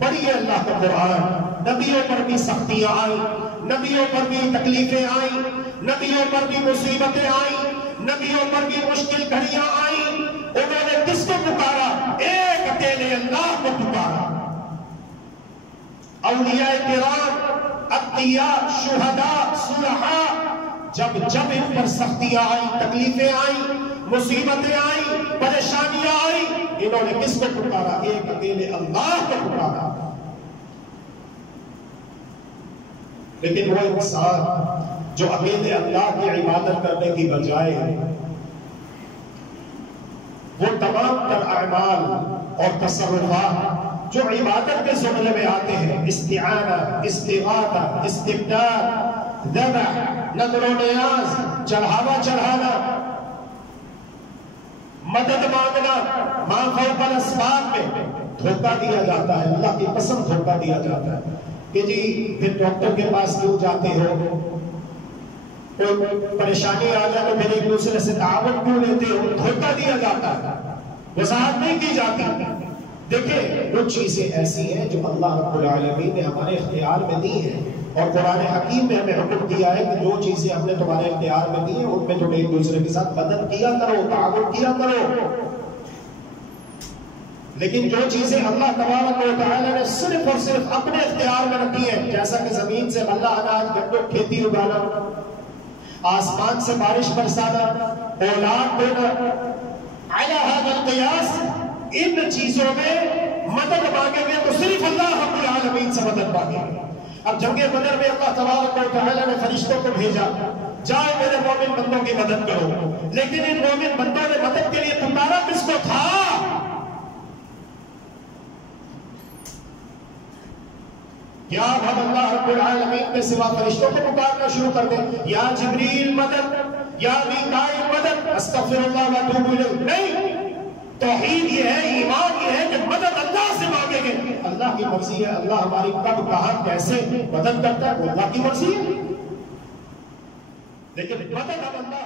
پڑھیے اللہ کا قرآن. نبیوں پر بھی سختیاں آئیں، نبیوں پر بھی تکلیفیں آئیں، نبیوں پر بھی مصیبتیں آئیں، نبیوں پر بھی مشکل گھڑیاں آئیں. انہوں نے کس کو پکارا؟ ایک اکیلے اللہ کو پکارا. اولیاء کرام، اتقیاء، شہداء، صلحاء، جب ان پر سختیاں آئیں، تکلیفیں آئیں، مصیبتیں آئیں، پریشانیاں آئیں، انہوں نے کس کو پکارا؟ ایک اکیلے اللہ کو پکارا. لیکن وہ انسان جو اکیلے اللہ کی عبادت کرنے کی بجائے وہ تمام تر اعمال اور تصرفات جو عبادت کے زمرے میں آتے ہیں، استعانہ، استغاثہ، استبدال، ذبح، نذر و نیاز، چڑھاوا چڑھانا، مدد مانگنا، ما فوق الاسباب میں دھوکہ دیا جاتا ہے. اللہ کی قسم دھوکہ دیا جاتا ہے کہ جی پھر ڈاکٹر کے پاس کیوں جاتے ہو، کوئی پریشانی آ جائے تو پھر ایک دوسرے سے تعاون کیوں لیتے ہو. دھوکہ دیا جاتا ہے، وضاحت نہیں کی جاتی. دیکھیں کچھ چیزیں ایسی ہیں جو اللہ رب العالمین نے ہمارے اختیار میں دی ہیں، اور قرآن حکیم میں ہمیں حکم دیا ہے کہ جو چیزیں ہم نے تمہارے اختیار میں دی ہیں ان میں تم ایک دوسرے کے ساتھ مدد کیا کرو، تعاون کیا کرو. لیکن جو چیزیں اللہ تبارک و تعالی نے صرف اور صرف اپنے اختیار میں رکھی ہیں، جیسا کہ زمین سے غلہ اناج گندم کھیتی اگانا، آسمان سے بارش برسانا، اولاد دینا، علی ھذا القیاس، ان چیزوں میں مدد مانگیں گے تو صرف اللہ رب العالمین سے مدد مانگیں گے. اب جنگ بدر میں اللہ تبارک و تعالی نے فرشتوں کو بھیجا، جاؤ میرے مومن بندوں کی مدد کرو. لیکن ان مومن بندوں نے مدد کے لیے پکارا کس کو تھا؟ کیا ہم اللہ رب العالمین کے سوا فرشتوں کو پکارنا شروع کر دیں، یا جبریل مدد، یا میکائیل مدد، استغفر اللہ و اتوب الیہ؟ نہیں. توحید یہ ہے، ایمان یہ ہے کہ مدد اللہ سے مانگیں گے. اللہ کی مرضی ہے، اللہ ہماری کب کہاں کیسے مدد کرتا ہے وہ اللہ کی مرضی ہے. لیکن مدد اب اللہ